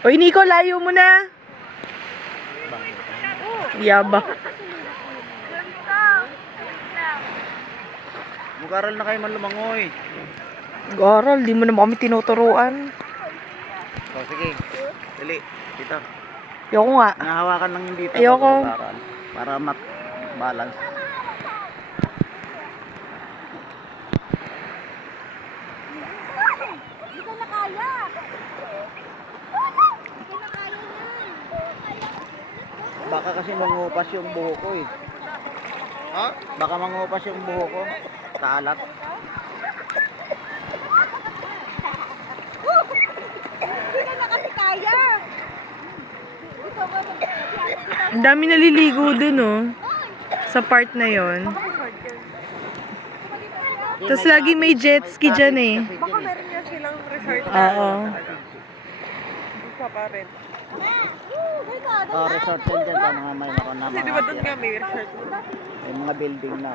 Uy, Nico, layo mo na. Yaba. Mag-aral na kayo man lumangoy. Garal, di mo naman kami tinuturuan. O, sige. Dali. Dito. Ayoko nga. Nahawakan lang yung dito. Ayoko. Mag-aral. Para mat-balance. Hindi ko na kaya. Hindi ko na kaya yan. Baka kasi mangupas yung buho ko eh. Ha? Baka mangupas yung buho ko. Sa alat. Hindi ko na kasi kaya. Ito ko. Ang dami naliligo dun, oh. Sa part na yon. Tapos lagi may jet ski dyan, eh. Baka meron niya silang resort na. Oo. Isa pa rin. Resort yan dyan. Sa mga may mga Kasi di ba doon nga may resort? may mga building na.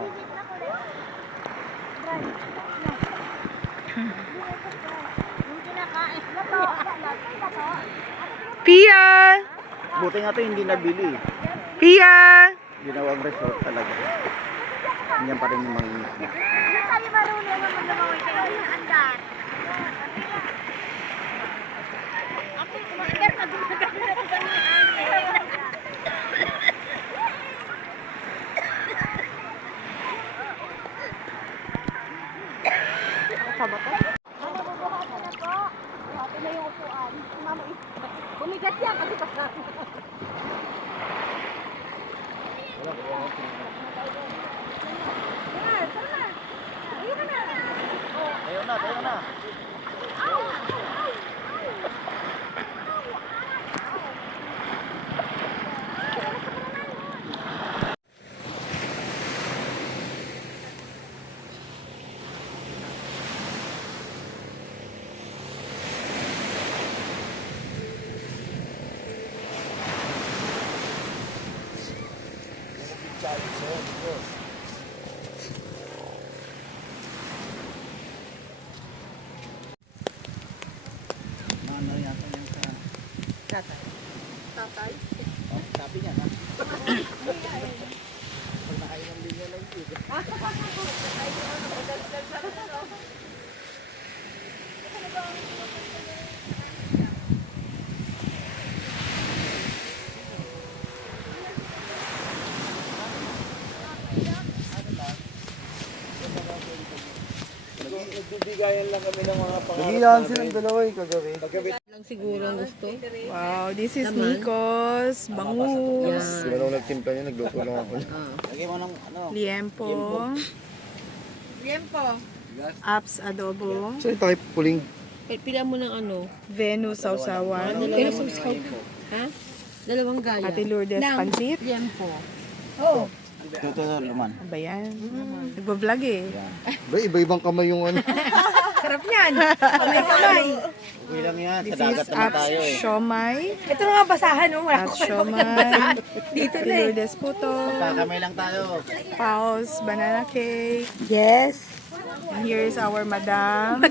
Yung kinakain na to. Pia! Buti nga to hindi nabili. Pia! Ginawang resort talaga. Yan pa rin yung mga inis na. Hindi tayo marunong naman lumangoy kayo yung andar. Ako yung andar na gumagano na sa hangin. Kasama to? Mama, bubuhatin na po. Bubuhatin na yung upuan. Mama, bumigat yan kasi basta. Tayo na, tayo na. Ano yata yung sa... Tatay. Tatay? Oh, sabi niya na. Pag nakailang din niya lang yun. Nagbibigayan lang kami ng mga pangarap. Nagilaan silang dalawa eh kagabi. Lang siguro ang gusto. Wow, this is Nico's bangus. Di ba nung nagtimpla niya, nagluto lang ako. Lagay mo ng ano. Liempo. Liempo. Apps adobo. So ito kay puling. Pila mo ng ano? Venus sausawan. Ha? Dalawang gaya. Ate Lourdes pansit. Liempo. Ito luman. Ano ba yan? Nagbablog eh. Ba, iba-ibang kamay yung ano. Sarap niyan. Kamay-kamay. Okay lang yan. Sa This dagat is naman apps tayo eh. siomay. Ito na nga basahan, no? Wala Apps siomay. Dito Ate na eh. Lourdes puto. Kakamay lang tayo. Paos banana cake. Yes. And here is our madam.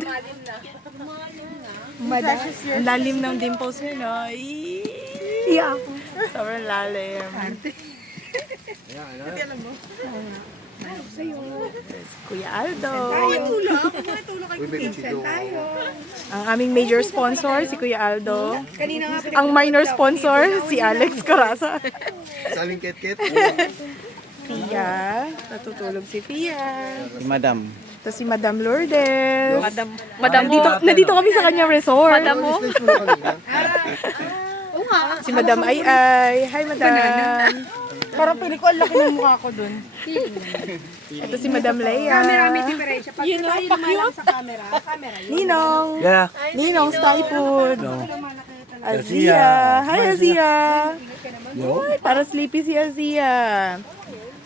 Madam. Ang lalim ng dimples niya, no? Iya ako. Sobrang lalim. Kuya Aldo. Uy, may kuchilo. Ang aming major sponsor, si Kuya Aldo. Kanina nga Ang minor sponsor, si Alex Carasa. Saling ket-ket. Pia. Natutulog si Pia. Si Madam. Ito si Madam Lourdes. Madam Nandito kami sa kanyang resort. Slice mo na kanina. Si Madam Ay. Hi, Madam. Parang pili ko ang laki ng mukha ko dun. Ito si Madam Leia. You know, pa-cute. Ninong. Yeah. Ninong Thai food. Azia. Hi, Azia. Ay, para sleepy si Azia.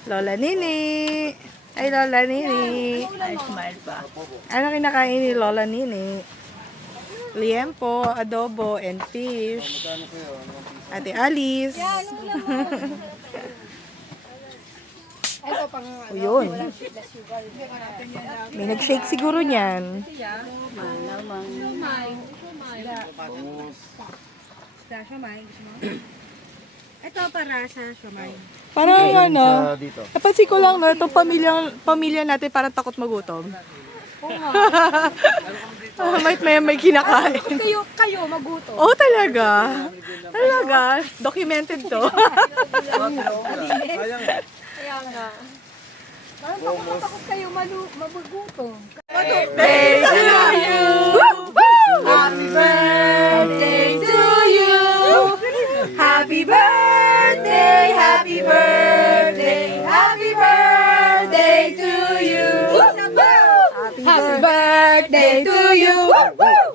Lola Nini. Ay, Lola Nini. Ay, smile pa. Ano kinakain ni Lola Nini? Liempo, adobo, and fish. Ate Alice. O yun. May nag-shake siguro niyan. isda, siomay. Gusto mo? Ito para sa siomay. Parang ano, Sa dito. napansin ko lang no, itong pamilya natin parang takot magutom. May kinakain. Kayo, maguto. Oh, talaga? Talaga? Documented to. Kaya nga. Parang takot kayo maguguto. Birthday to you! Happy birthday to you! Happy birthday, happy birthday, happy birthday to you! Happy birthday to you!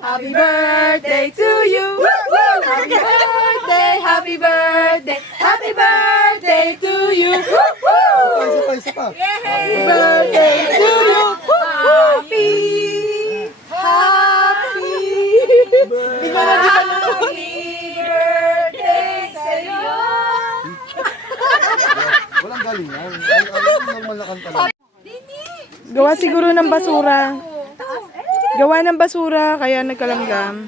Happy birthday to you! Happy birthday, happy birthday, happy birthday to you! Isa pa. Happy birthday to you! Happy! Happy! Happy birthday sa iyo! Walang galing yan. Ay, normal na kanta lang. Gawa siguro ng basura. Gawa ng basura, kaya nagkalanggam.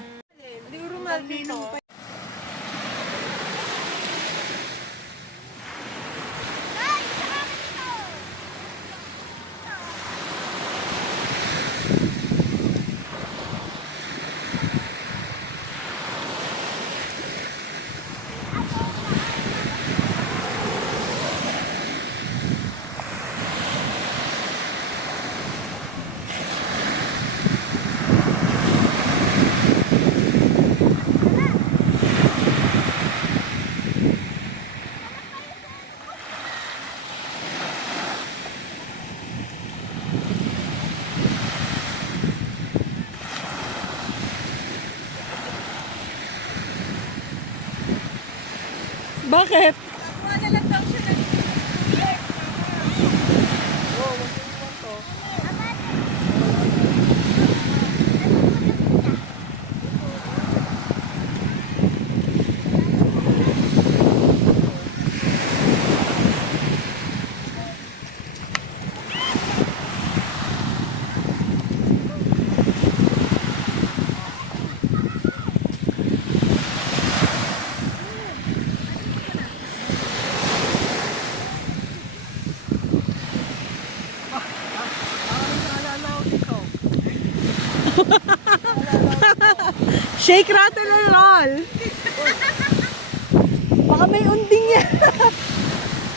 Bakit? Shake, rattle, and roll. Baka may unding yan.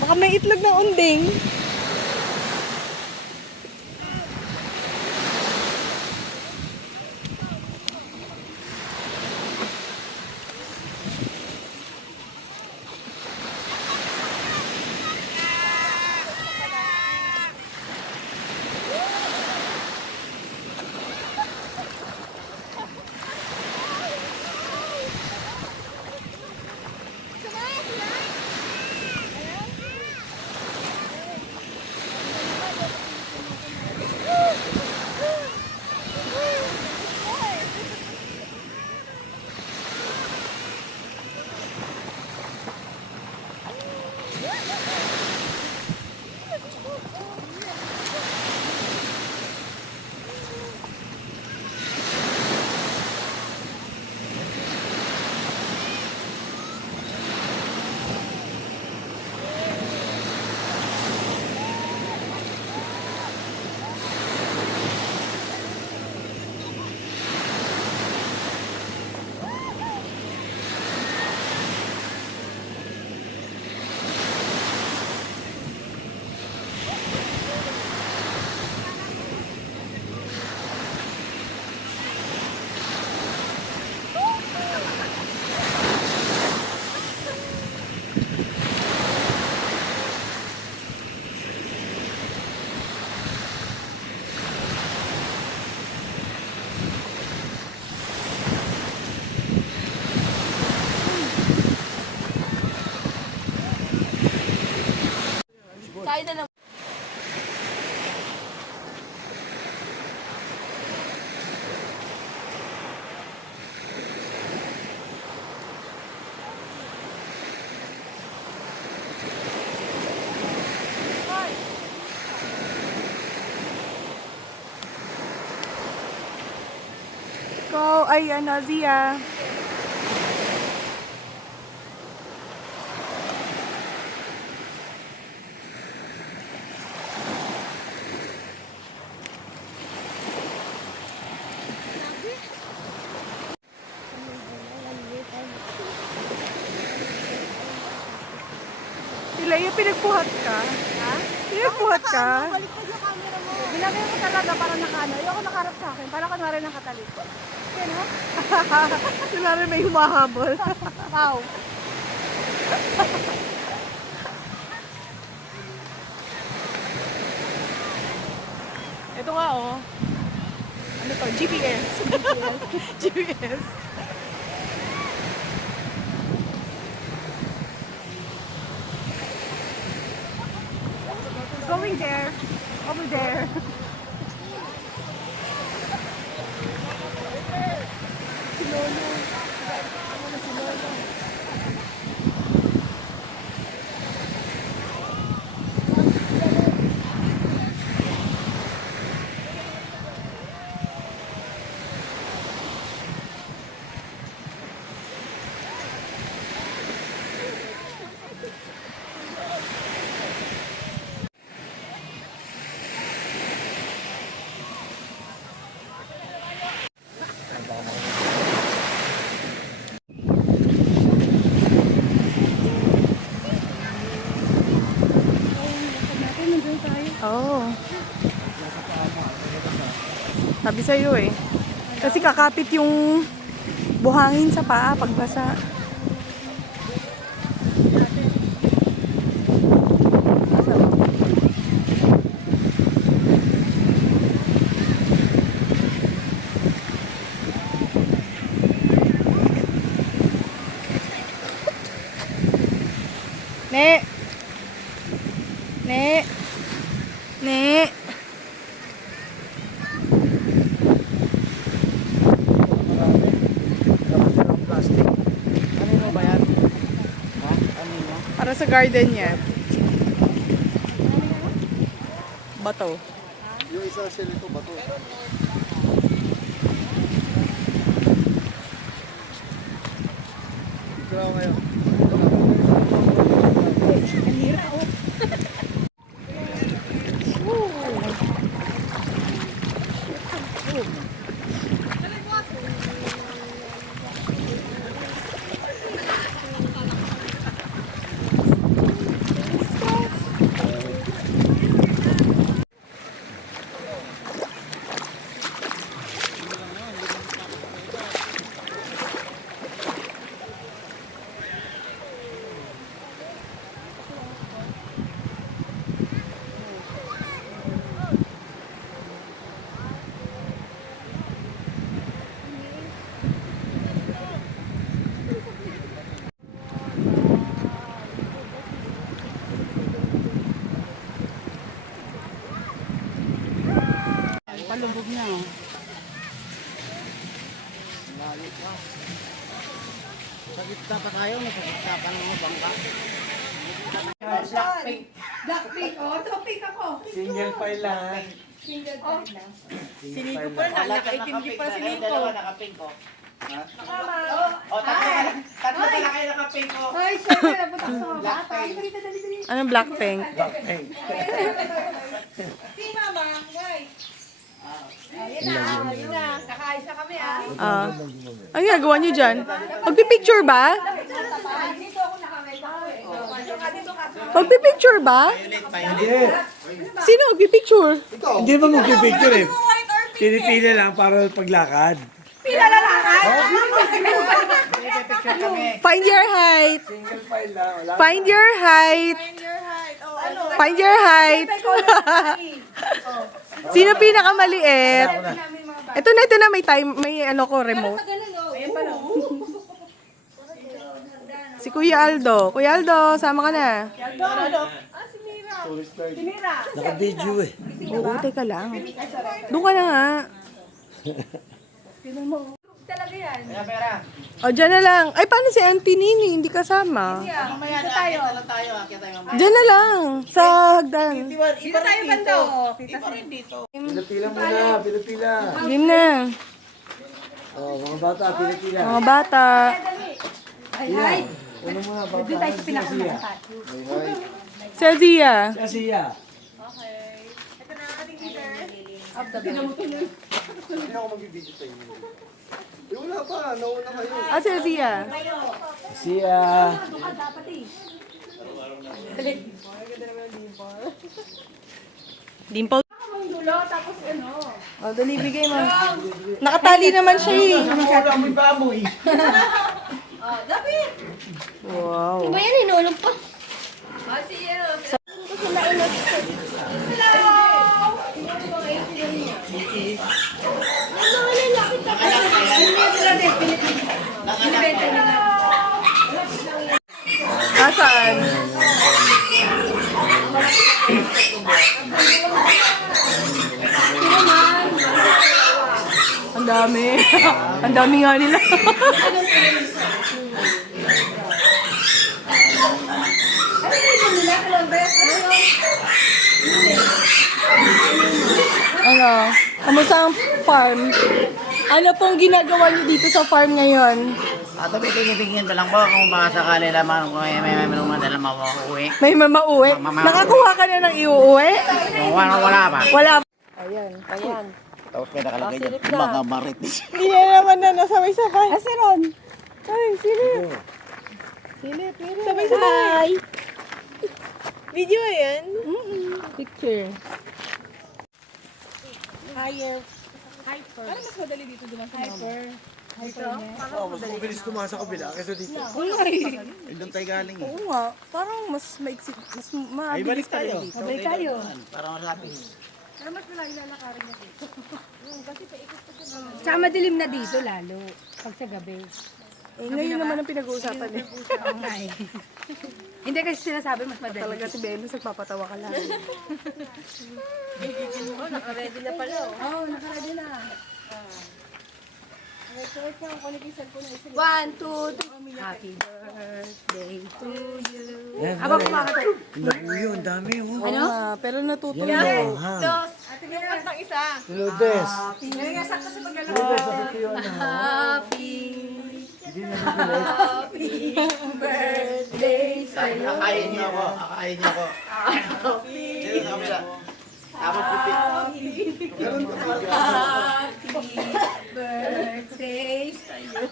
Baka may itlog ng unding. Go, ay ano, Zia. Ilaya, pinagbuhat ka. Ha? Pinagbuhat ka. Baliktad yung camera mo. Ginagay mo talaga para nakaano. Ayoko nakarap sa akin. Para kunwari nakatalikod. Okay, no? Kunwari may humahabol. Wow. Ito nga oh. Ano to? GPS. GPS. Going there. Over there. Oo. Sabi sa'yo eh. Kasi kakapit yung buhangin sa paa pagbasa. Ne. Ne. Ne. Plastic. Ano ba yan? Ha? Ano yun? Para sa garden niya. Bato. Yung isa sila ito, bato. Ito lang ngayon. Palubog niya. Oh. Sa gitna pa tayo, nasa gitna pa ng bangka. Blackpink. Oh, topic ako. Single file lang. Siniko pa na, nakaitim di pa siniko. Dalawa nakapink ko. O, tatlo pa na kayo nakapink ko. Ay, syempre, napunta ko sa mga bata. Anong Blackpink? Si Mama, why? Ayun na. Kakain na kami Ah. Ano ginagawa niyo dyan? Magpipicture ba? Dito ako nakakita ko eh. Magpipicture ba? Sino magpipicture? Hindi naman magpipicture eh. Pinipila lang para paglakad. Find your height. Single file lang. Wala. Find your height. Find your height. Sino pinakamaliit? Ito na, may time, may ano ko, remote. Si Kuya Aldo. Kuya Aldo, sama ka na. Naka-video eh. Oo, teka lang. Doon ka na nga. Pera, pera. O, dyan na lang. Ay, paano si Auntie Nini? Hindi kasama. Mamaya na, akit na lang tayo. Akit tayo mamaya. Dyan na lang. Sa hagdan. Iba rin dito. Iba rin dito. Pinapila muna, pinapila. Game na. Oh, mga bata, pinapila. Mga bata. Ano muna, bata? Doon tayo sa pinakamalakad. Si Azia. Kasi ya. Hindi ako magbibigay sa inyo. Eh, wala pa, nauna kayo. Ah, si Azia. Siya. Dimple. Oh, dali, bigay mo. Nakatali naman siya eh. Amoy baboy. Wow. Ba yan, inulog pa? Nasaan? Ang dami. Ang dami nga nila. Ano? Kamusta ang farm? Ano pong ginagawa niyo dito sa farm ngayon? Ato may tingin pa lang po kung baka sakali lamang kung may madala mauwi. May mamauwi? Nakakuha ka na ng iuuwi? Kung wala pa. Wala. Ayan, ayan. Tapos may nakalagay dyan, mga marites. Hindi na naman na nasabay-sabay. Asiron. Ay, silip. Silip, silip. Sabay-sabay. Video yan? Picture. Higher. Hyper. Parang mas madali dito dumaan sa Hyper. Mas mabilis kumain sa kabila kaysa dito. Doon tayo galing eh. Oo nga. Parang mas maiksi, mas mabilis pa rin dito. Balik tayo. Parang masapin. Tsaka madilim na dito lalo. Pag sa gabi. Eh, ngayon naman ang pinag-uusapan eh. Hindi kasi sinasabi mas madali. Talaga si Venus, nagpapatawa ka lang. Naka-ready na pala. Oo, nakaredy na. 1, 2, 3. Happy birthday to you. Yan, Aba, kumakata. Nakuyo, ang dami oh. Ano? Pero natutuyo. Hang. Ate, yung kantang isa. Lourdes. Kakain niyo ako. Kakain niyo ako. Dito sa kabila. Tapos pipi. Birthday sa'yo.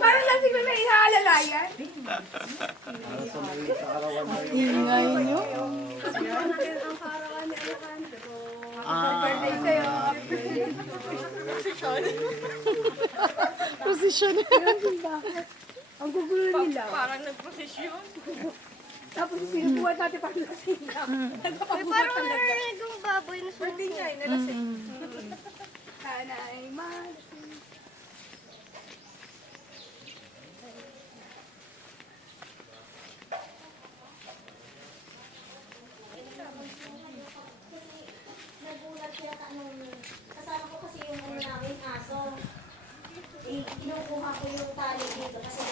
Parang lasing na naihaalalayan. Ingay nyo. Posisyon. Ang gugulo nila. Parang nag-posisyon. Tapos sinubuhan natin pag lasing na. Nagpapagulat talaga. Nagong baboy na Birthday niya ay nalasing. Sana ay malasing. Nagulat siya kasama ko kasi yung namin aso. Kinukuha ko yung tali dito kasi